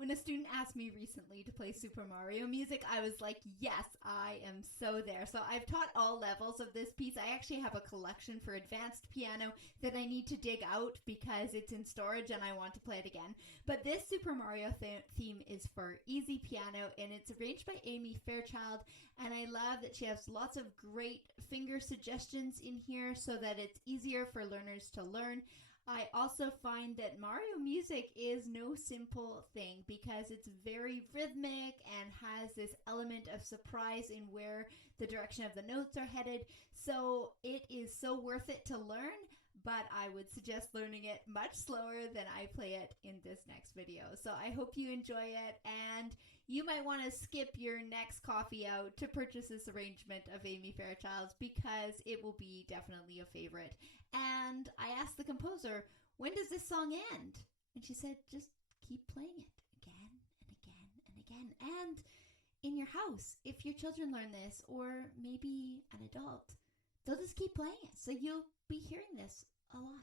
When a student asked me recently to play Super Mario music, I was like, yes, I am so there. So I've taught all levels of this piece. I actually have a collection for advanced piano that I need to dig out because it's in storage and I want to play it again. But this Super Mario theme is for easy piano, and it's arranged by Amy Fairchild. And I love that she has lots of great finger suggestions in here so that it's easier for learners to learn. I also find that Mario music is no simple thing because it's very rhythmic and has this element of surprise in where the direction of the notes are headed. So it is so worth it to learn, but I would suggest learning it much slower than I play it in this next video. So I hope you enjoy it, and you might want to skip your next coffee out to purchase this arrangement of Amy Fairchild's because it will be definitely a favorite. And I asked the composer, when does this song end? And she said, just keep playing it again and again and again. And in your house, if your children learn this, or maybe an adult, they'll just keep playing it. So you'll be hearing this a lot.